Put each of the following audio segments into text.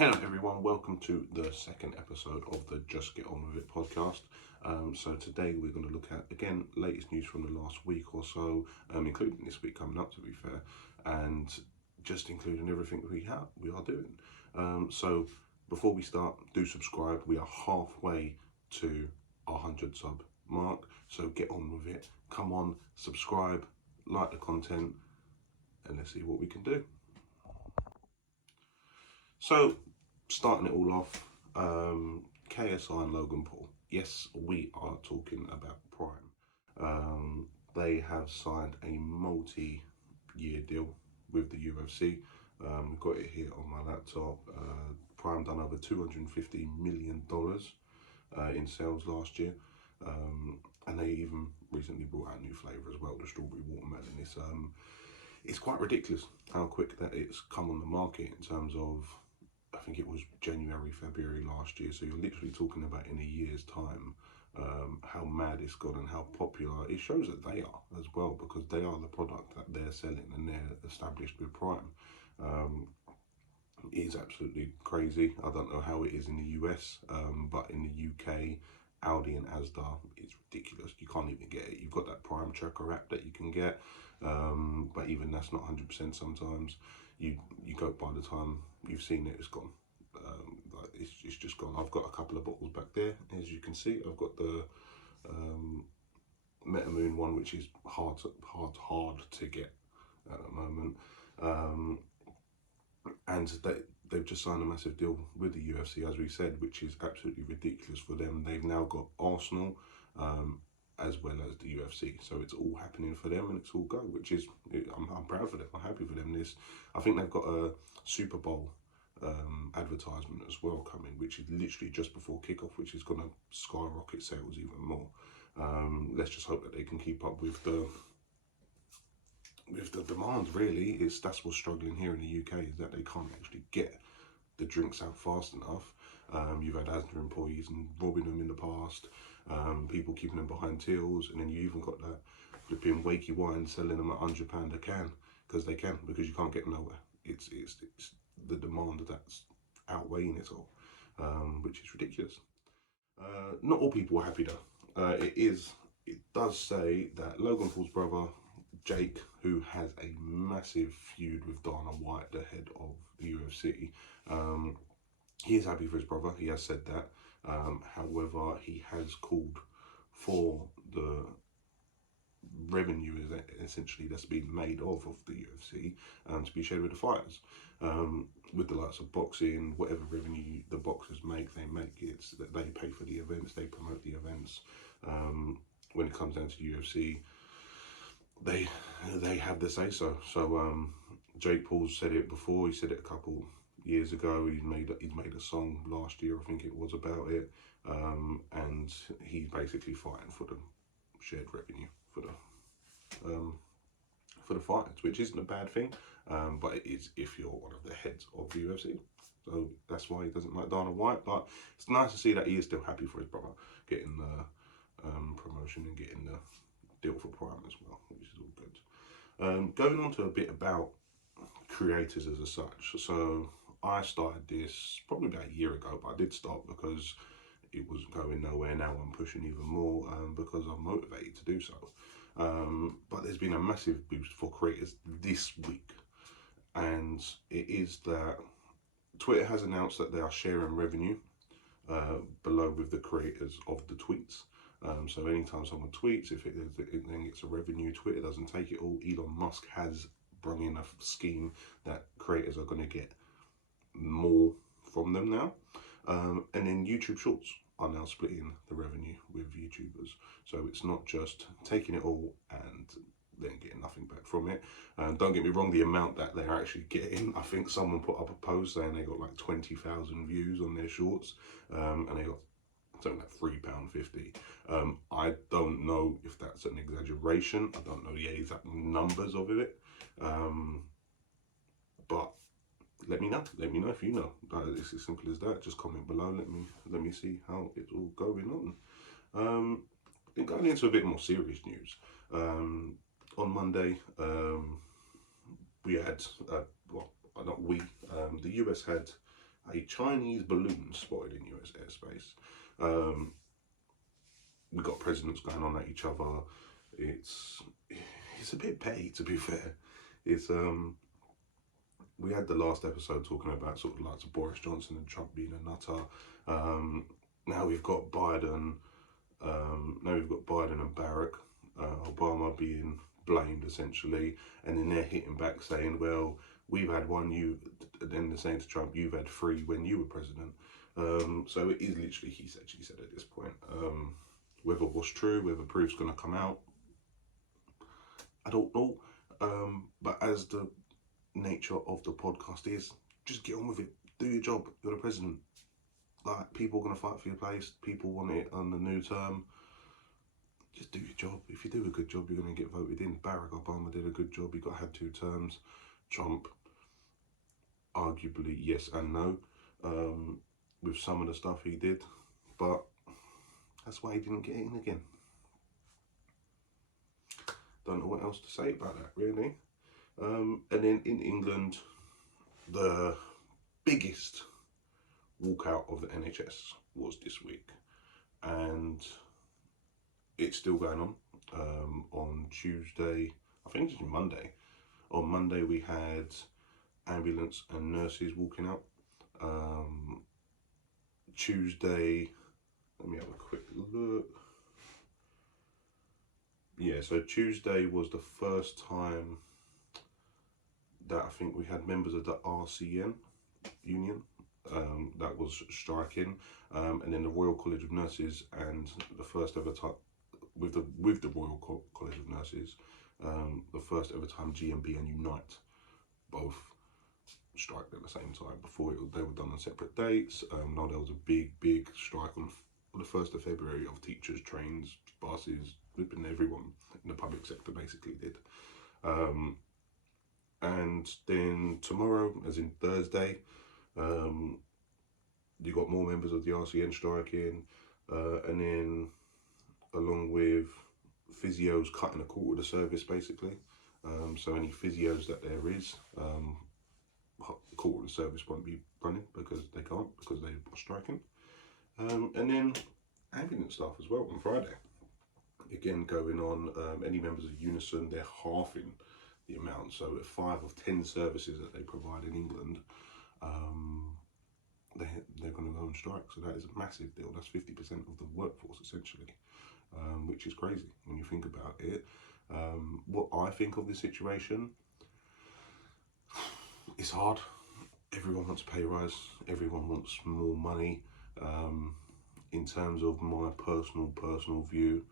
Hello everyone, welcome to the second episode of the Just Get On With It podcast. So today we're going to look at, again, latest news from the last week or so, including this week coming up to be fair, and just including everything we are doing. So before we start, do subscribe. We are halfway to our 100 sub mark, so get on with it. Come on, subscribe, like the content, and let's see what we can do. So, starting it all off, KSI and Logan Paul. Yes, we are talking about Prime. They have signed a multi-year deal with the UFC. We've got it here on my laptop. Prime done over $250 million in sales last year. And they even recently brought out a new flavour as well, the strawberry watermelon. It's quite ridiculous how quick that it's come on the market in terms of, I think it was January, February last year. So you're literally talking about in a year's time how mad it's gone and how popular. It shows that they are as well, because they are the product that they're selling and they're established with Prime. It is absolutely crazy. I don't know how it is in the US, but in the UK, Audi and Asda, it's ridiculous. You can't even get it. You've got that Prime Tracker app that you can get, but even that's not 100% sometimes. You go, by the time you've seen it, it's gone. It's just gone. I've got a couple of bottles back there, as you can see. I've got the Metamoon one, which is hard to get at the moment, and they've just signed a massive deal with the UFC, as we said, which is absolutely ridiculous for them. They've now got Arsenal as well as the UFC, so it's all happening for them and it's all go, which is, I'm proud for them. I'm happy for them. I think they've got a Super Bowl advertisement as well coming, which is literally just before kickoff, which is going to skyrocket sales even more. Let's just hope that they can keep up with the demand. Really, that's what's struggling here in the UK, is that they can't actually get the drinks out fast enough. You've had Asda employees and robbing them in the past, people keeping them behind tills, and then you even got that flipping wakey wine selling them at £100 a can because you can't get them nowhere. It's the demand that's outweighing it all, which is ridiculous. Not all people are happy though. It does say that Logan Paul's brother Jake, who has a massive feud with Dana White, the head of the UFC, he is happy for his brother. He has said that. However, he has called for the revenue essentially that's been made of the UFC to be shared with the fighters. With the likes of boxing, whatever revenue the boxers make, it's that they pay for the events, they promote the events. When it comes down to UFC, they have the say so. So Jake Paul said it before. He said it a couple years ago. He's made a song last year, I think it was, about it, and he's basically fighting for the shared revenue for the fighters, which isn't a bad thing, but it is if you're one of the heads of the UFC. So that's why he doesn't like Dana White. But it's nice to see that he is still happy for his brother getting the promotion and getting the deal for Prime as well, which is all good. Going on to a bit about creators as such. So I started this probably about a year ago, but I did start because it was going nowhere. Now I'm pushing even more because I'm motivated to do so. But there's been a massive boost for creators this week, and it is that Twitter has announced that they are sharing revenue below with the creators of the tweets. So anytime someone tweets, if it then gets a revenue, Twitter doesn't take it all. Elon Musk has brought in a scheme that creators are going to get more from them now. And then YouTube Shorts are now splitting the revenue with YouTubers. So it's not just taking it all and then getting nothing back from it. Don't get me wrong, the amount that they're actually getting, I think someone put up a post saying they got like 20,000 views on their shorts, and they got something like £3.50. I don't know if that's an exaggeration. I don't know the exact numbers of it, but let me know if you know. It's as simple as that. Just comment below. Let me see how it's all going on. Then going into a bit more serious news. On Monday, we had the US had a Chinese balloon spotted in US airspace. We got presidents going on at each other. It's a bit petty, to be fair. It's we had the last episode talking about sort of like Boris Johnson and Trump being a nutter. Now we've got Biden. Now we've got Biden and Barack Obama being blamed essentially, and then they're hitting back saying, "Well, we've had one. Then they're saying to Trump, you've had 3 when you were president." So it is literally he said, she said at this point. Whether what's true, whether proof's going to come out, I don't know. But as the nature of the podcast is, just get on with it. Do your job. You're the president. Like, people are going to fight for your place. People want it on the new term. Just do your job. If you do a good job, you're going to get voted in. Barack Obama did a good job. He had 2 terms. Trump, arguably yes and no, with some of the stuff he did. But that's why he didn't get in again. Don't know what else to say about that, really. And then in England, the biggest walkout of the NHS was this week, and it's still going on. On Tuesday, I think it's Monday. On Monday, we had ambulance and nurses walking out. Tuesday, let me have a quick look. Yeah, so Tuesday was the first time that I think we had members of the RCN union that was striking, and then the Royal College of Nurses, and the first ever time with the Royal College of Nurses, the first ever time GMB and Unite both striked at the same time. Before they were done on separate dates. Now there was a big strike on the 1st of February of teachers, trains, buses, flipping everyone in the public sector basically did. And then tomorrow, as in Thursday, you got more members of the RCN striking, and then along with physios cutting a quarter of the service basically. So any physios that there is, a quarter of the service won't be running because they can't, because they are striking. And then ambulance staff as well on Friday. Again, going on, any members of Unison, they're halving the amount. So at 5 of 10 services that they provide in England, they're going to go on strike. So that is a massive deal. That's 50% of the workforce essentially, which is crazy when you think about it. What I think of this situation, it's hard. Everyone wants a pay rise. Everyone wants more money. In terms of my personal view,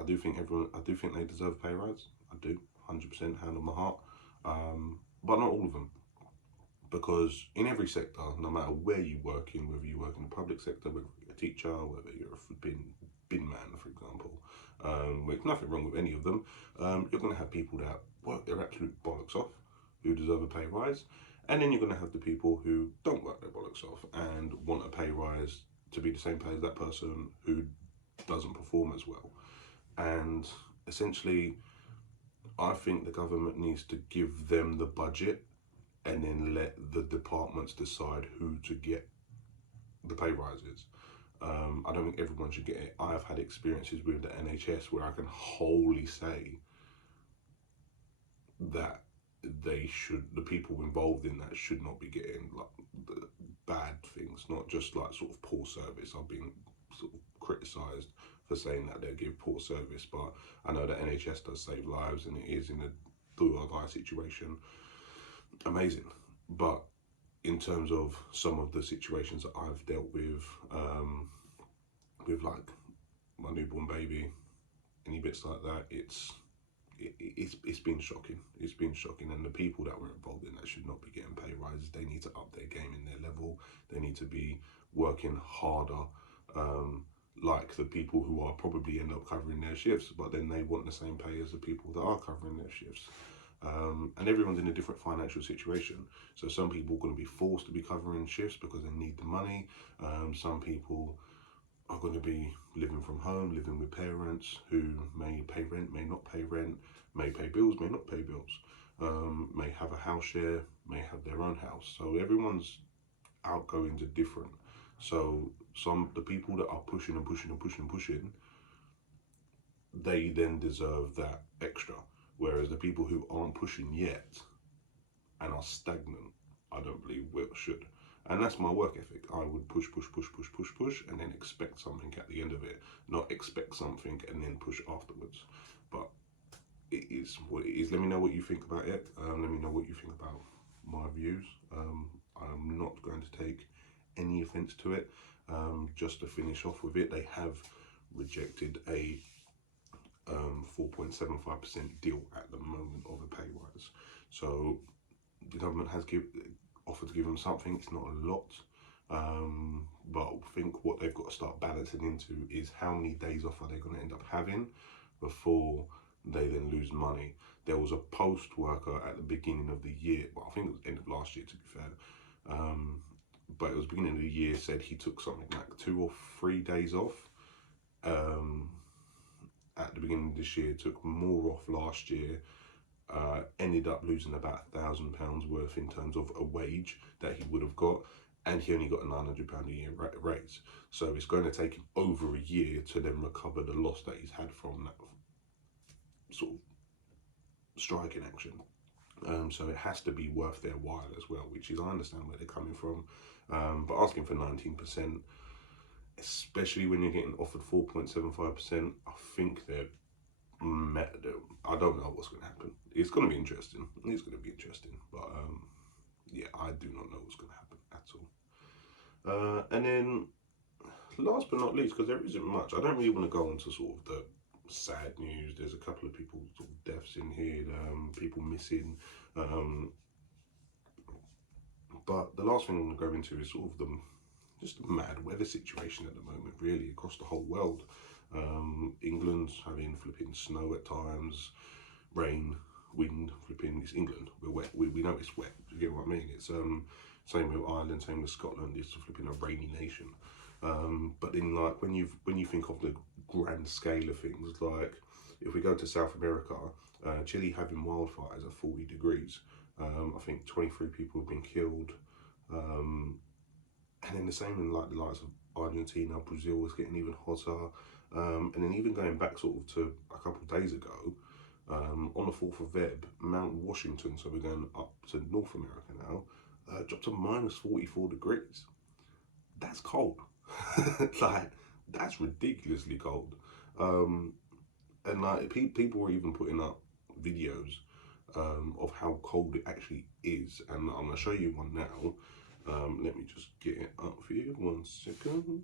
I do think they deserve a pay rise. I do, 100%, hand on my heart. But not all of them, because in every sector, no matter where you work in, whether you work in the public sector, whether you're a teacher, whether you're a bin man, for example, with nothing wrong with any of them, you're going to have people that work their absolute bollocks off, who deserve a pay rise, and then you're going to have the people who don't work their bollocks off and want a pay rise to be the same pay as that person who doesn't perform as well. And essentially, I think the government needs to give them the budget and then let the departments decide who to get the pay rises. I don't think everyone should get it. I have had experiences with the NHS where I can wholly say that the people involved in that should not be getting like the bad things, not just like sort of poor service. I've been sort of criticised for saying that they give poor service, but I know that NHS does save lives, and it is in a do or die situation amazing. But in terms of some of the situations that I've dealt with like my newborn baby, any bits like that, it's been shocking. It's been shocking, and the people that were involved in that should not be getting pay rises. They need to up their game in their level. They need to be working harder, like the people who are probably end up covering their shifts, but then they want the same pay as the people that are covering their shifts. And everyone's in a different financial situation. So some people are going to be forced to be covering shifts because they need the money. Some people are going to be living from home, living with parents who may pay rent, may not pay rent, may pay bills, may not pay bills, may have a house share, may have their own house. So everyone's outgoings are different. So the people that are pushing and pushing and pushing and pushing, they then deserve that extra. Whereas the people who aren't pushing yet and are stagnant, I don't believe should. And that's my work ethic. I would push, push, push, push, push, push, and then expect something at the end of it. Not expect something and then push afterwards. But it is what it is. Let me know what you think about it. Let me know what you think about my views. I'm not going to take any offence to it. Just to finish off with it, they have rejected a 4.75% deal at the moment of a pay rise. So the government has offered to give them something. It's not a lot, but I think what they've got to start balancing into is how many days off are they going to end up having before they then lose money. There was a post worker at the beginning of the year, well, I think it was end of last year to be fair, but it was beginning of the year, said he took something like 2 or 3 days off. At the beginning of this year, took more off last year, ended up losing about £1,000 worth in terms of a wage that he would have got, and he only got a £900 a year raise. So it's going to take him over a year to then recover the loss that he's had from that sort of striking action. So it has to be worth their while as well, which is, I understand where they're coming from, but asking for 19%, especially when you're getting offered 4.75%, I think they're I don't know what's going to happen. It's going to be interesting. It's going to be interesting, but yeah, I do not know what's going to happen at all. And then, last but not least, because there isn't much, I don't really want to go into sort of the sad news. There's a couple of people sort of deaths in here, people missing. But the last thing I'm going to go into is sort of just the mad weather situation at the moment, really, across the whole world. England's having flipping snow at times, rain, wind, flipping. It's England. We're wet. We know it's wet. You get what I mean? It's same with Ireland, same with Scotland. It's flipping a rainy nation. But in like when you think of the grand scale of things, like if we go to South America, Chile having wildfires at 40 degrees. I think 23 people have been killed. And then the same in like the likes of Argentina, Brazil is getting even hotter. And then even going back sort of to a couple of days ago, on the 4th of Feb, Mount Washington, so we're going up to North America now, dropped to minus 44 degrees. That's cold. Like, that's ridiculously cold. And like people were even putting up videos of how cold it actually is. And I'm going to show you one now. Let me just get it up for you, 1 second.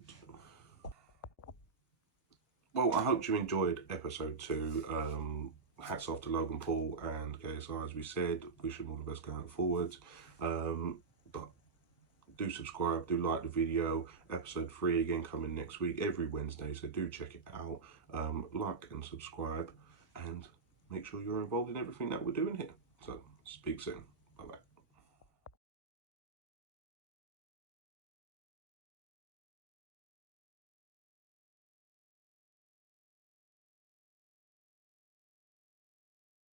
Well, I hope you enjoyed episode 2. Hats off to Logan Paul and KSI, as we said. Wish them all the best going forward. But do subscribe, do like the video. Episode 3 again coming next week, every Wednesday, so do check it out. Like and subscribe, and make sure you're involved in everything that we're doing here. So, speak soon. Bye-bye.